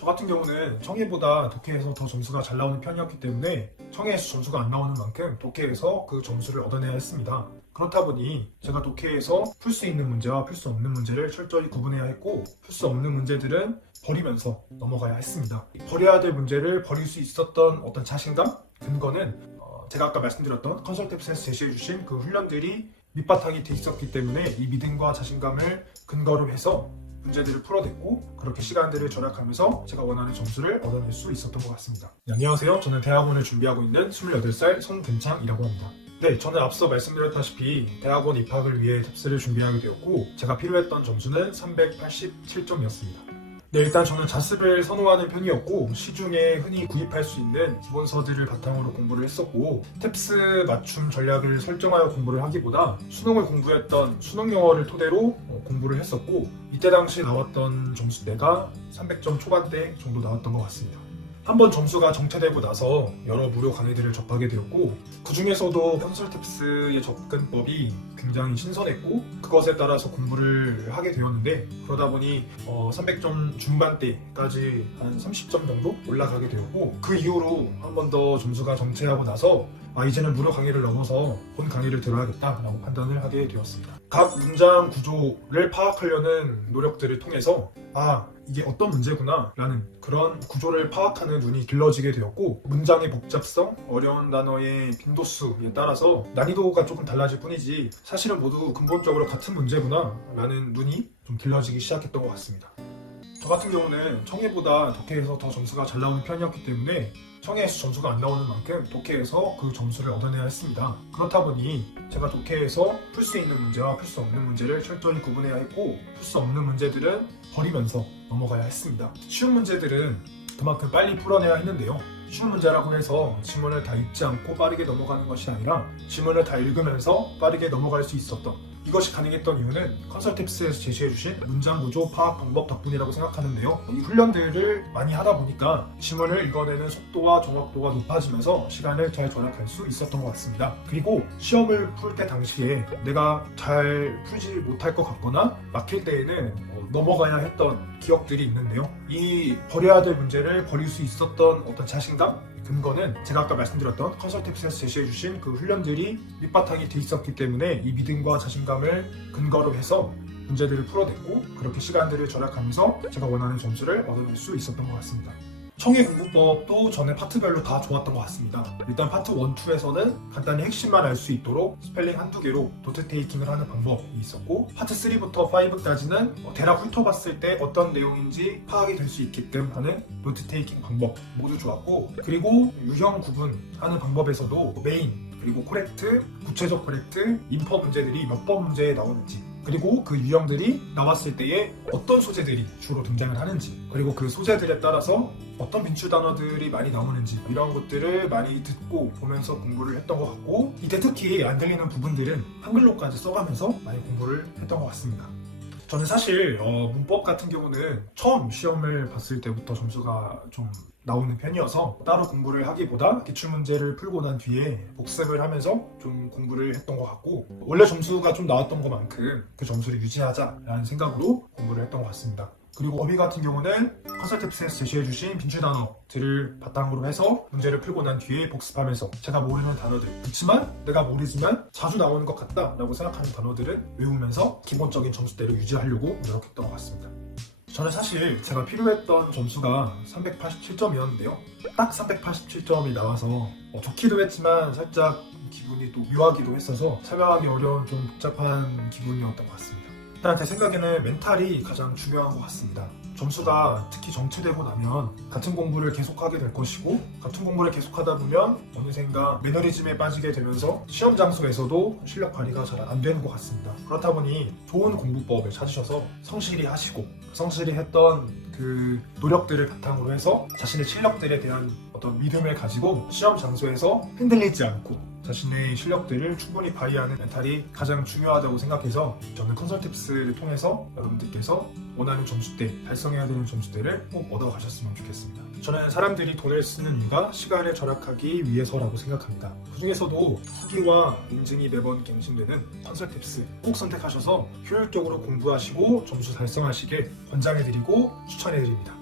저 같은 경우는 청해보다 독해에서 더 점수가 잘 나오는 편이었기 때문에 청해에서 점수가 안 나오는 만큼 독해에서 그 점수를 얻어내야 했습니다. 그렇다 보니 제가 독해에서 풀 수 있는 문제와 풀 수 없는 문제를 철저히 구분해야 했고, 풀 수 없는 문제들은 버리면서 넘어가야 했습니다. 버려야 될 문제를 버릴 수 있었던 어떤 자신감? 근거는 제가 아까 말씀드렸던 컨설팅에서 제시해주신 그 훈련들이 밑바탕이 돼 있었기 때문에 이 믿음과 자신감을 근거로 해서 문제들을 풀어냈고, 그렇게 시간들을 절약하면서 제가 원하는 점수를 얻어낼 수 있었던 것 같습니다. 네, 안녕하세요. 저는 대학원을 준비하고 있는 28살 손근창이라고 합니다. 네, 저는 앞서 말씀드렸다시피 대학원 입학을 위해 탭스를 준비하게 되었고, 제가 필요했던 점수는 387점이었습니다. 네, 일단 저는 자습을 선호하는 편이었고, 시중에 흔히 구입할 수 있는 기본서들을 바탕으로 공부를 했었고, 탭스 맞춤 전략을 설정하여 공부를 하기보다 수능을 공부했던 수능 영어를 토대로 공부를 했었고, 이때 당시 나왔던 점수대가 300점 초반대 정도 나왔던 것 같습니다. 한번 점수가 정체되고 나서 여러 무료 강의들을 접하게 되었고, 그 중에서도 컨설탭스의 접근법이 굉장히 신선했고, 그것에 따라서 공부를 하게 되었는데, 그러다 보니 300점 중반대까지 한 30점 정도 올라가게 되었고, 그 이후로 한 번 더 점수가 정체하고 나서 이제는 무료 강의를 넘어서 본 강의를 들어야겠다라고 판단을 하게 되었습니다. 각 문장 구조를 파악하려는 노력들을 통해서 이게 어떤 문제구나 라는 그런 구조를 파악하는 눈이 길러지게 되었고, 문장의 복잡성, 어려운 단어의 빈도수에 따라서 난이도가 조금 달라질 뿐이지 사실은 모두 근본적으로 같은 문제구나 라는 눈이 좀 길러지기 시작했던 것 같습니다. 저 같은 경우는 청해보다 독해에서 더 점수가 잘 나오는 편이었기 때문에 청해에서 점수가 안 나오는 만큼 독해에서 그 점수를 얻어내야 했습니다. 그렇다 보니 제가 독해에서 풀 수 있는 문제와 풀 수 없는 문제를 철저히 구분해야 했고, 풀 수 없는 문제들은 버리면서 넘어가야 했습니다. 쉬운 문제들은 그만큼 빨리 풀어내야 했는데요. 쉬운 문제라고 해서 지문을 다 읽지 않고 빠르게 넘어가는 것이 아니라 지문을 다 읽으면서 빠르게 넘어갈 수 있었던, 이것이 가능했던 이유는 컨설팅에서 제시해주신 문장 구조 파악 방법 덕분이라고 생각하는데요. 이 훈련들을 많이 하다 보니까 지문을 읽어내는 속도와 정확도가 높아지면서 시간을 잘 절약할 수 있었던 것 같습니다. 그리고 시험을 풀 때 당시에 내가 잘 풀지 못할 것 같거나 막힐 때에는 넘어가야 했던 기억들이 있는데요. 이 버려야 될 문제를 버릴 수 있었던 어떤 자신감? 근거는 제가 아까 말씀드렸던 컨설팅에서 제시해주신 그 훈련들이 밑바탕이 돼 있었기 때문에 이 믿음과 자신감을 근거로 해서 문제들을 풀어냈고, 그렇게 시간들을 절약하면서 제가 원하는 점수를 얻어낼 수 있었던 것 같습니다. 청해 공부법도 저는 파트별로 다 좋았던 것 같습니다. 일단 파트 1, 2에서는 간단히 핵심만 알 수 있도록 스펠링 한두 개로 노트 테이킹을 하는 방법이 있었고, 파트 3부터 5까지는 대략 훑어봤을 때 어떤 내용인지 파악이 될 수 있게끔 하는 노트 테이킹 방법 모두 좋았고, 그리고 유형 구분하는 방법에서도 메인, 그리고 코렉트, 구체적 코렉트, 인퍼 문제들이 몇 번 문제에 나오는지, 그리고 그 유형들이 나왔을 때에 어떤 소재들이 주로 등장을 하는지, 그리고 그 소재들에 따라서 어떤 빈출 단어들이 많이 나오는지, 이런 것들을 많이 듣고 보면서 공부를 했던 것 같고, 이때 특히 안 들리는 부분들은 한글로까지 써가면서 많이 공부를 했던 것 같습니다. 저는 사실 문법 같은 경우는 처음 시험을 봤을 때부터 점수가 좀 나오는 편이어서 따로 공부를 하기보다 기출문제를 풀고 난 뒤에 복습을 하면서 좀 공부를 했던 것 같고, 원래 점수가 좀 나왔던 것만큼 그 점수를 유지하자라는 생각으로 공부를 했던 것 같습니다. 그리고 어휘 같은 경우는 컨설팅에서 제시해주신 빈출 단어들을 바탕으로 해서 문제를 풀고 난 뒤에 복습하면서 제가 모르는 단어들, 그렇지만 내가 모르지만 자주 나오는 것 같다 라고 생각하는 단어들은 외우면서 기본적인 점수대로 유지하려고 노력했던 것 같습니다. 저는 사실 제가 필요했던 점수가 387점이었는데요. 딱 387점이 나와서 좋기도 했지만 살짝 기분이 또 묘하기도 했어서 설명하기 어려운 좀 복잡한 기분이었던 것 같습니다. 일단 제 생각에는 멘탈이 가장 중요한 것 같습니다. 점수가 특히 정체되고 나면 같은 공부를 계속하게 될 것이고, 같은 공부를 계속하다 보면 어느샌가 매너리즘에 빠지게 되면서 시험 장소에서도 실력 발휘가 잘 안 되는 것 같습니다. 그렇다 보니 좋은 공부법을 찾으셔서 성실히 하시고, 성실히 했던 그 노력들을 바탕으로 해서 자신의 실력들에 대한 어떤 믿음을 가지고 시험 장소에서 흔들리지 않고 자신의 실력들을 충분히 발휘하는 멘탈이 가장 중요하다고 생각해서 저는 컨설팅스를 통해서 여러분들께서 원하는 점수대, 달성해야 되는 점수대를 꼭 얻어가셨으면 좋겠습니다. 저는 사람들이 돈을 쓰는 이유가 시간을 절약하기 위해서라고 생각합니다. 그 중에서도 후기와 인증이 매번 갱신되는 컨설팅스 꼭 선택하셔서 효율적으로 공부하시고 점수 달성하시길 권장해드리고 추천해드립니다.